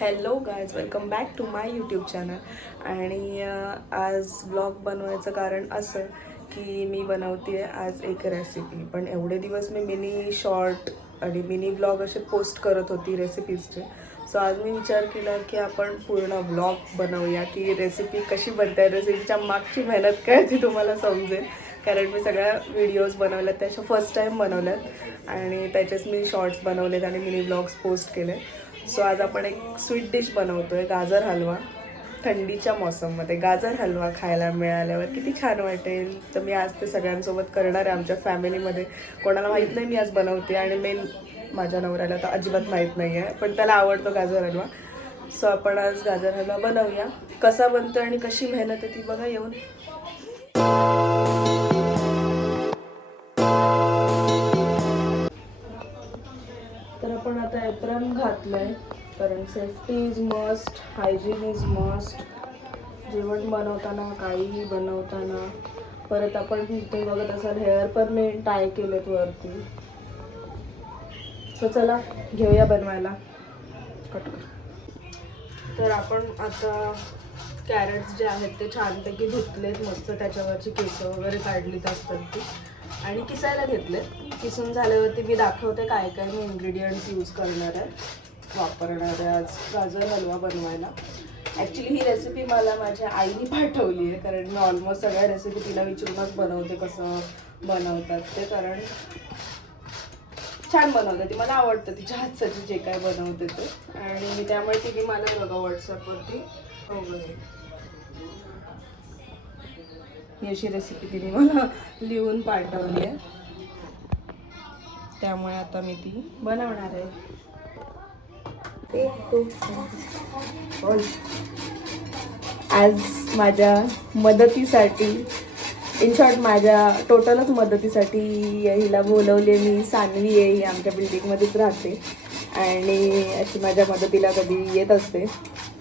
Hello guys, welcome back to my YouTube channel. आणि आज blog बनवायचं कारण असं की मी बनवते आज एक रेसिपी. पण एवढे दिवस मी मिनी शॉर्ट आणि मिनी ब्लॉग असे पोस्ट करत होती रेसिपीजचे. सो आज मी विचार केला की आपण पूर्ण ब्लॉग बनवूया की रेसिपी कशी बनते, रेसिपीच्या मागची मेहनत काय ती तुम्हाला समजेल. कारण मी सगळ्या व्हिडिओज बनवल्यात, त्याच्या फर्स्ट टाईम बनवल्यात आणि त्याचेच मी शॉर्ट्स बनवलेत आणि मिनी ब्लॉग्स पोस्ट केले. सो आज आपण एक स्वीट डिश बनवतोय, गाजर हलवा. थंडीच्या मौसममध्ये गाजर हलवा खायला मिळाल्यावर किती छान वाटेल. तर मी आज ते सगळ्यांसोबत करणार आहे आमच्या फॅमिलीमध्ये. कोणाला माहीत नाही मी आज बनवते आणि मेन माझ्या नवऱ्याला तर अजिबात माहीत नाही आहे, पण त्याला आवडतो गाजर हलवा. सो आपण आज गाजर हलवा बनवूया. कसा बनतो आणि कशी मेहनत आहे ती बघा येऊन. तर आपण आता एप्रन घातलंय कारण safety is must, hygiene is must. जेवण बनवताना, काहीही बनवताना. परत आपण तुम्ही बघत असाल हेअर पण मी टाय केलेत वरती. सो चला घेऊया बनवायला. कट कर. तर आपण आता कॅरेट्स जे आहेत ते छानपैकी धुतलेत मस्त, त्याच्यावरची केसं वगैरे काढलीत असतात ती, आणि किसायला घेतलेत. किसून झाल्यावरती मी दाखवते काय काय मी इन्ग्रेडियंट्स यूज करणार आहे, वापरणार आहे आज गाजर हलवा बनवायला. ॲक्च्युली ही रेसिपी मला माझ्या आईने पाठवली आहे, कारण मी ऑलमोस्ट सगळ्या रेसिपी तिला विचारूनच बनवते कसं बनवतात ते. कारण छान बनवते ती, मला आवडतं तिच्या हातचं जे काय बनवते ते. आणि त्यामुळे तिने मला बघा व्हॉट्सअपवरती ही अशी रेसिपी तिने मला लिहून पाठवली आहे, त्यामुळे आता मी ती बनवणार आहे. आज माझ्या मदतीसाठी, इन शॉर्ट माझ्या टोटलच मदतीसाठी हिला बोलवले मी. सानवी आहे, ही आमच्या बिल्डिंगमध्येच राहते आणि अशी माझ्या मदतीला कधी येत असते.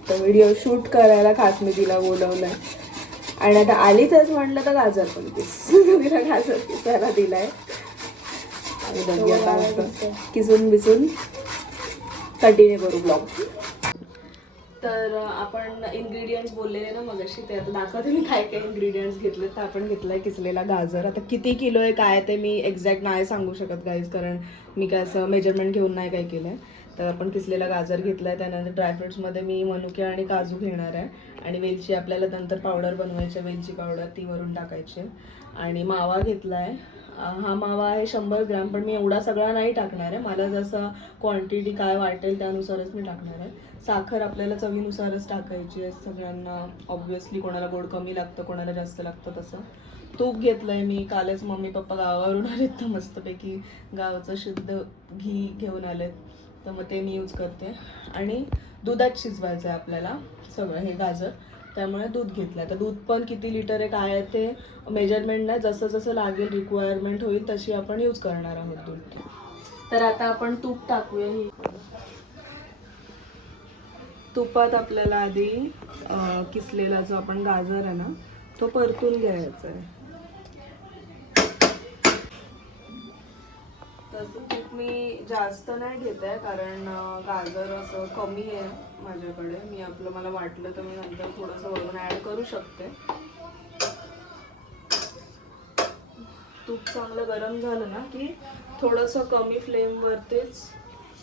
तर व्हिडिओ शूट करायला खास मी तिला बोलवलं आहे. आणि आता आलीच आज म्हटलं तर गाजर पण तिला गाजर किसायला दिलाय. आणि बघूया आता असतं किसून बिसून कंटिन्यू करू ब्लॉग. तर आपण इन्ग्रेडियंट्स बोललेले ना मगाशी, ते आता दाखवते मी काय काय इन्ग्रेडियंट्स घेतले. तर आपण घेतलाय किसलेला गाजर. आता किती किलो आहे काय ते मी एक्झॅक्ट नाही सांगू शकत गाईज, कारण मी काय असं मेजरमेंट घेऊन नाही काय केलं आहे. तर आपण किसलेला गाजर घेतला आहे. त्यानंतर ड्रायफ्रुट्समध्ये मी मनुके आणि काजू घेणार आहे. आणि वेलची आपल्याला नंतर पावडर बनवायची, वेलची पावडर ती वरून टाकायची. आणि मावा घेतला आहे. हा मावा आहे 100 ग्रॅम, पण मी एवढा सगळा नाही टाकणार आहे. मला जसं क्वांटिटी काय वाटेल त्यानुसारच मी टाकणार आहे. साखर आपल्याला चवीनुसारच टाकायची आहे सगळ्यांना. ऑब्व्हियसली कोणाला गोड कमी लागतं, कोणाला जास्त लागतं तसं. तूप घेतलं आहे मी. कालच मम्मी पप्पा गावावरून आलेत तर मस्तपैकी गावचं शुद्ध घी घेऊन आलेत, तर मग ते मी यूज करते. आणि दुधात शिजवायचं आहे आपल्याला सगळं हे गाजर, त्यामुळे दूध घेतलं आहे. तर दूध पण किती लिटर आहे काय आहे ते मेजरमेंट नाही, जसं जसं लागेल रिक्वायरमेंट होईल तशी आपण यूज करणार आहोत दूध. तर आता आपण तूप टाकूया. ही तुपात आपल्याला आधी किसलेला जो आपण गाजर आहे ना तो परतून घ्यायचा आहे. तसं तूप मी जास्त नाही घेत आहे, कारण गाजर असं कमी आहे माझ्याकडे. मी मला वाटलं तर मी नंतर थोडंसं वरून ॲड करू शकते. तूप चांगलं गरम झालं ना की थोडंसं कमी फ्लेमवरतीच,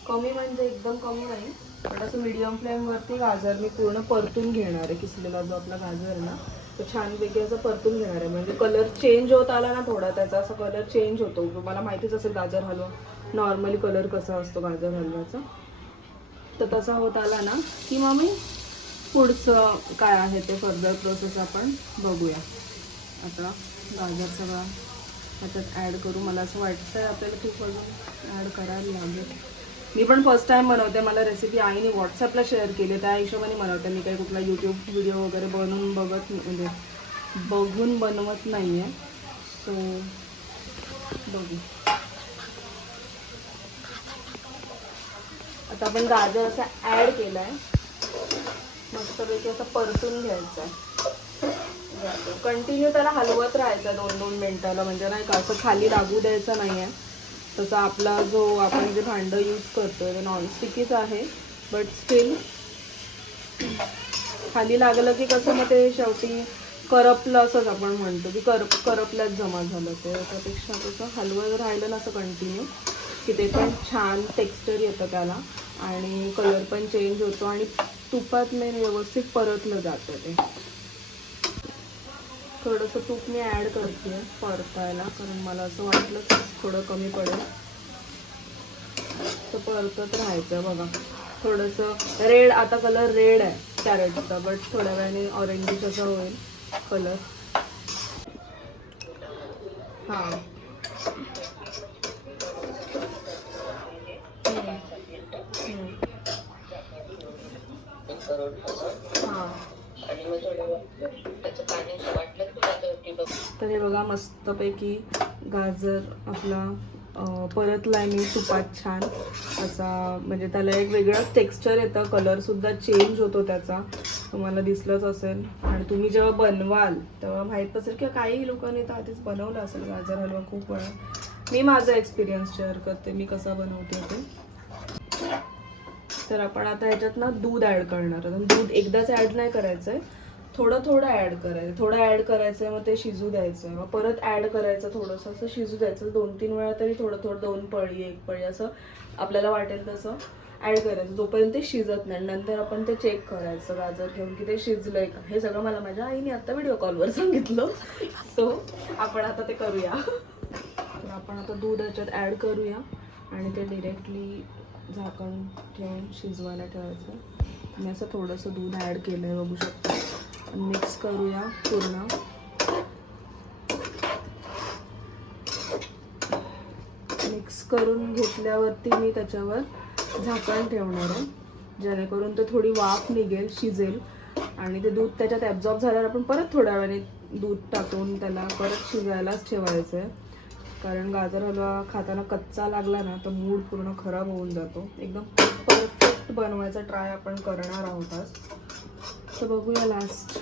कमी म्हणजे एकदम कमी नाही, पण असं मीडियम फ्लेमवरती गाजर मी पूर्ण परतून घेणार आहे. किसलेला जो आपला गाजर आहे ना तो छानपैकी असं परतून घेणार आहे. म्हणजे कलर चेंज होत आला ना थोडा, त्याचा असा कलर चेंज होतो. तुम्हाला माहितीच असेल गाजर हलवा नॉर्मली कलर कसा असतो गाजर हलव्याचा. तर तसा होत आला ना की मग मी पुढचं काय आहे ते फर्दर प्रोसेस आपण बघूया. आता गाजर सगळा त्याच्यात ॲड करू. मला असं वाटतं आपल्याला खूप अजून ॲड करायला लागेल. मी पण फर्स्ट टाईम बनवते. मला रेसिपी आईने व्हॉट्सअपला शेअर केली, त्या हिशोबाने बनवते. मी काही कुठला यूट्यूब व्हिडिओ वगैरे म्हणजे बघून बनवत नाही आहे. सो बघू. आता आपण गाजर असा ॲड केला आहे, मस्तपैकी असं परतून घ्यायचं आहे. कंटिन्यू त्याला हलवत राहायचं 2-2 मिनटाला, म्हणजे नाही का असं खाली लागू द्यायचं नाही आहे. तसा आपला जो आपण जे भांडं यूज करतो ते नॉनस्टिकीच आहे, बट स्टील खाली लागलं की कसं मग ते शेवटी करपलं असंच आपण म्हणतो की करपल्यात जमा झालं ते. त्यापेक्षा कसं हलवं जर राहिलं ना असं कंटिन्यू की ते पण छान टेक्स्चर येतं त्याला आणि कलर पण चेंज होतो आणि तुपात मेन व्यवस्थित परतलं जातं ते. थोडंसं तूप मी ॲड करते परतायला, कारण मला असं वाटलंच थोडं कमी पडेल. तर परतत राहायचं. बघा थोडंसं रेड, आता कलर रेड आहे कॅरेटचा, बट थोड्या वेळाने ऑरेंजिश असा होईल कलर. हां हां. तर हे बघा मस्तपैकी गाजर आपला परतलाय मी तुपात छान असा, म्हणजे त्याला एक वेगळंच टेक्स्चर येतं, कलरसुद्धा चेंज होतो त्याचा, तुम्हाला दिसलंच असेल. आणि तुम्ही जेव्हा बनवाल तेव्हा माहीत असेल किंवा काही लोकांनी तर आधीच बनवलं असेल गाजर हलवा खूप वेळा. मी माझा एक्सपिरियन्स शेअर करते मी कसा बनवते ते. तर आपण आता ह्याच्यात ना दूध ॲड करणार आहोत. दूध एकदाच ॲड नाही करायचं आहे, थोडं थोडं ॲड करायचं. थोडं ॲड करायचं आहे, मग ते शिजू द्यायचं आहे, मग परत ॲड करायचं थोडंसं, असं शिजू द्यायचं 2-3 वेळा तरी, थोडं थोडं 2 पळी 1 पळी असं आपल्याला वाटेल तसं ॲड करायचं जोपर्यंत ते शिजत नाही. नंतर आपण ते चेक करायचं गाजर घेऊन की ते शिजलंय का. हे सगळं मला माझ्या आईने आता व्हिडिओ कॉलवर सांगितलं. सो आपण आता ते करूया. तर आपण आता दूध ह्याच्यात ॲड करूया आणि ते डिरेक्टली झाकण ठेवून शिजवायला ठेवायचं. मी असं थोडंसं दूध ॲड केलं आहे बघू शकता. मिक्स करूया पूर्ण. मिक्स करून घेतल्यावरती मी त्याच्यावर झाकण ठेवणार आहे, जेणेकरून ते थोडी वाफ निघेल, शिजेल आणि ते दूध त्याच्यात ॲब्झॉर्ब झाल्यावर आपण परत थोड्या वेळाने दूध टाकून त्याला परत शिजायलाच ठेवायचं आहे. कारण गाजर हलवा खाताना कच्चा लागला ना तर मूड पूर्ण खराब होऊन जातो. एकदम परफेक्ट बनवायचा ट्राय आपण करणार आहोत आज. तर बघूया लास्ट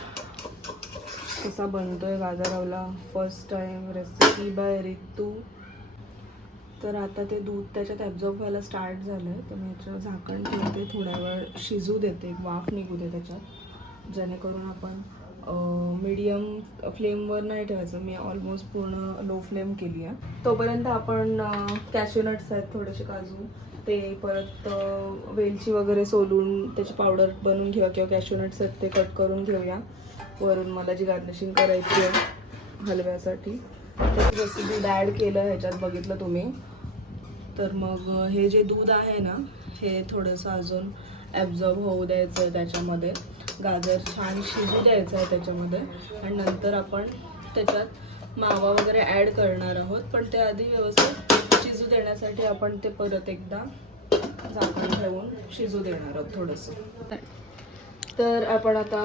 कसा बनतोय गाजर halwa. First time recipe by Ritu. तर आता ते दूध त्याच्यात ॲब्झॉर्ब व्हायला स्टार्ट झालं आहे, तर मी याच्यावर झाकण ठेवते, थोडा वेळ शिजू देते, एक वाफ निघू दे त्याच्यात, जेणेकरून आपण मीडियम फ्लेमवर नाही ठेवायचं. मी ऑलमोस्ट पूर्ण लो फ्लेम केली आहे. तोपर्यंत आपण कॅश्यूनट्स आहेत थोडेसे, काजू, ते परत वेलची वगैरे सोलून त्याची पावडर बनवून घेऊया, किंवा कॅश्यूनट्स आहेत ते कट करून घेऊया. वरून मला जी गार्निशिंग करायची आहे हलव्यासाठी, तर जसं दूध ॲड केलं ह्याच्यात बघितलं तुम्ही. तर मग हे जे दूध आहे ना हे थोडंसं अजून ॲब्झॉर्ब होऊ द्यायचं आहे त्याच्यामध्ये. गाजर छान शिजू द्यायचं आहे त्याच्यामध्ये आणि नंतर आपण त्याच्यात मावा वगैरे ॲड करणार आहोत. पण ते आधी व्यवस्थित शिजू देण्यासाठी आपण ते परत एकदा झाकण ठेवून शिजू देणार आहोत थोडंसं. तर आपण आता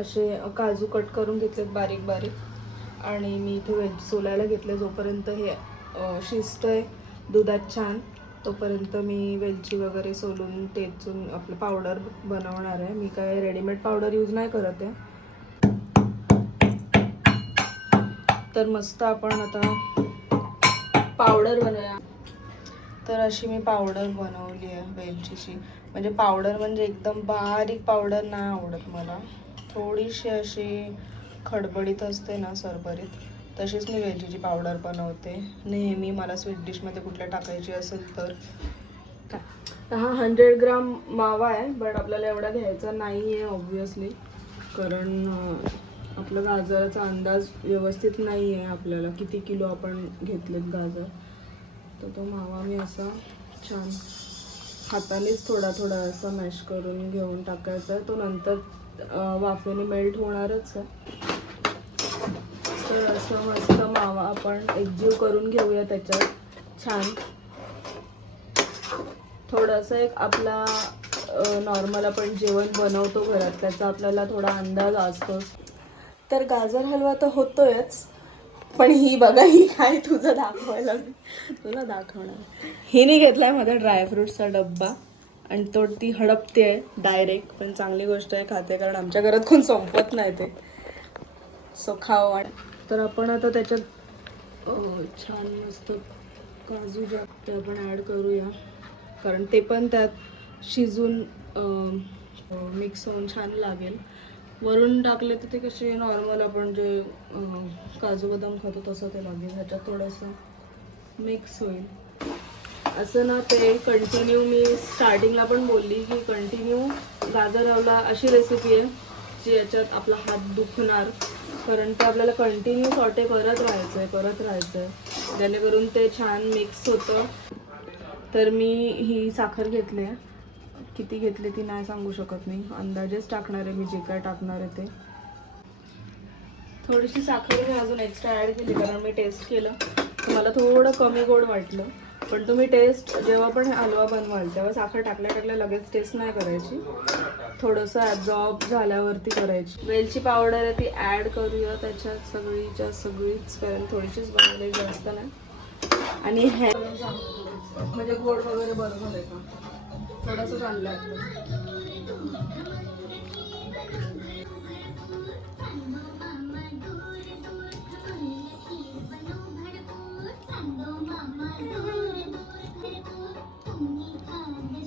असे काजू कट करून घेतलेत बारीक बारीक आणि मी इथे वेलची सोलायला घेतले. जोपर्यंत हे शिजतंय दुधात छान तोपर्यंत मी वेलची वगैरे सोलून टेचून आपलं पावडर बनवणार आहे. मी काय रेडीमेड पावडर यूज नाही करत आहे. तर मस्त आपण आता पावडर बनवूया. तर अशी मी पावडर बनवली आहे वेलचीची. म्हणजे पावडर म्हणजे एकदम बारीक पावडर नाही आवडत मला, थोडीशी अशी खडबडीत असते ना, सरभरीत, तशीच मी वेलचीची पावडर बनवते नेहमी. मला स्वीट डिशमध्ये कुठल्या टाकायची असेल तर. हा 100 ग्राम मावा आहे, बट आपल्याला एवढा घ्यायचा नाही आहे ऑब्व्हियसली, कारण आपलं गाजराचा अंदाज व्यवस्थित नाही आहे आपल्याला किती किलो आपण घेतलेत गाजर. तर तो मावा मी असा छान हातानेच थोडा थोडा असा मॅश करून घेऊन टाकायचा आहे. तो नंतर वाफेने मेल्ट होणारच आहे. तर असं मस्त मावा आपण एकजीव करून घेऊया त्याच्यात छान. थोडंसं एक आपला नॉर्मल आपण जेवण बनवतो घरात त्याचा आपल्याला थोडा अंदाज असतोच. तर गाजर हलवा तर होतोयच, पण ही बघा, ही काय तुझं दाखवायला तुला दाखवणार. हिने घेतलाय माझा ड्रायफ्रूटचा डब्बा आणि तो ती हडपते आहे डायरेक्ट. पण चांगली गोष्ट आहे, खाते, कारण आमच्या घरात कोण संपत नाही ते. सो खाऊ. तर आपण आता त्याच्यात छान मस्त काजू जे ते आपण ॲड करूया, कारण ते पण त्यात शिजून मिक्स होऊन छान लागेल. वरून टाकले तर ते कसे नॉर्मल आपण जे काजू बदाम खातो तसं ते लागेल. ह्याच्यात थोडंसं मिक्स होईल असं ना. ते कंटिन्यू मी स्टार्टिंगला पण बोलली की कंटिन्यू गाजर हलवा अशी रेसिपी आहे जी याच्यात आपला हात दुखणार, कारण ते आपल्याला कंटिन्यू सॉटे करत राहायचं आहे जेणेकरून ते छान मिक्स होतं. तर मी ही साखर घेतली आहे. किती घेतली ती नाही सांगू शकत मी, अंदाजेच टाकणार आहे मी जे काय टाकणार आहे ते. थोडीशी साखर मी अजून एक्स्ट्रा ॲड केली कारण मी टेस्ट केलं तर मला थोडं कमी गोड वाटलं. पण तुम्ही टेस्ट जेव्हा पण हलवा बनवाल तेव्हा साखर टाकल्या लगेच टेस्ट नाही करायची, थोडंसं ॲब्झॉर्ब झाल्यावरती करायची. वेलची पावडर आहे ती ॲड करूया त्याच्यात सगळीच, कारण थोडीशीच बनवली जास्त नाही. आणि हे म्हणजे गोड वगैरे बरोबर आहे का थोडंसं चाललं आहे.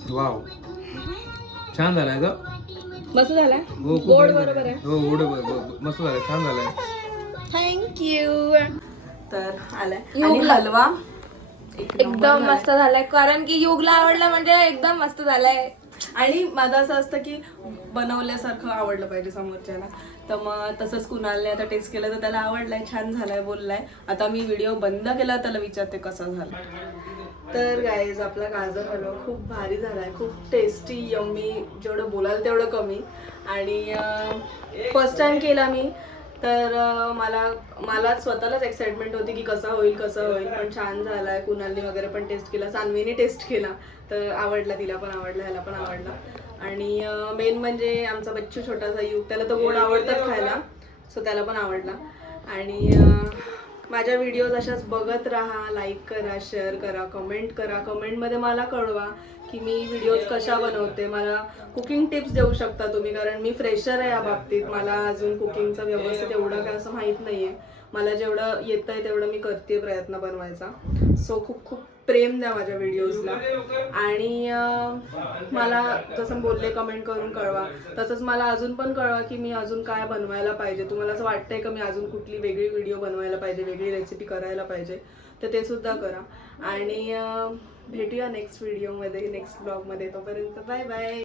वाव, छान झालाय ग. मस्त झालाय. हो, खूप गोड भारी बरोबर झालाय. आहे. हो, गोड मस्त झालाय, छान झालाय. थँक्यू. तर आलाय आणि हलवा एकदम मस्त झालाय, कारण की युगला आवडला म्हणजे एकदम मस्त झालाय. आणि माझं असं असतं की बनवल्यासारखं आवडलं पाहिजे समोरच्याला. तर मग तसंच कुणालने आता टेस्ट केलं तर त्याला आवडलाय, छान झालाय, बोललाय. आता मी व्हिडिओ बंद केला त्याला विचारते कसा झाला. तर गाईज आपला गाजर हलवा खूप भारी झालाय, खूप टेस्टी, यम्मी, जेवढं बोलाल तेवढं कमी. आणि फर्स्ट टाइम केला मी तर मला स्वतःलाच एक्साइटमेंट होती की कसा होईल. पण छान झालाय. कुणालने वगैरे पण टेस्ट केला, सान्वीने टेस्ट केला तर आवडला, तिला पण आवडला, ह्याला पण आवडला. आणि मेन म्हणजे आमचा बच्चू छोटासा युग, त्याला तर गोड आवडतात खायला, सो त्याला पण आवडला. आणि माझ्या व्हिडिओज अशाच बघत राहा, लाईक करा, शेअर करा, कमेंट करा. कमेंटमध्ये मला कळवा की मी व्हिडिओज कशा बनवते. मला कुकिंग टिप्स देऊ शकता तुम्ही, कारण मी फ्रेशर आहे या बाबतीत. मला अजून कुकिंगचं व्यवस्थित एवढं काय असं माहीत नाही आहे. मला जेवढं येतं आहे तेवढं मी करते प्रयत्न बनवायचा. सो खूप खूप प्रेम द्या माझ्या व्हिडिओजला. आणि मला जसं बोलले कमेंट करून कळवा, तसंच मला अजून पण कळवा की मी अजून काय बनवायला पाहिजे. तुम्हाला असं वाटतंय का मी अजून कुठली वेगळी व्हिडिओ बनवायला पाहिजे, वेगळी रेसिपी करायला पाहिजे, तर ते सुद्धा करा. आणि भेटूया नेक्स्ट व्हिडिओमध्ये, नेक्स्ट ब्लॉगमध्ये. तोपर्यंत बाय बाय.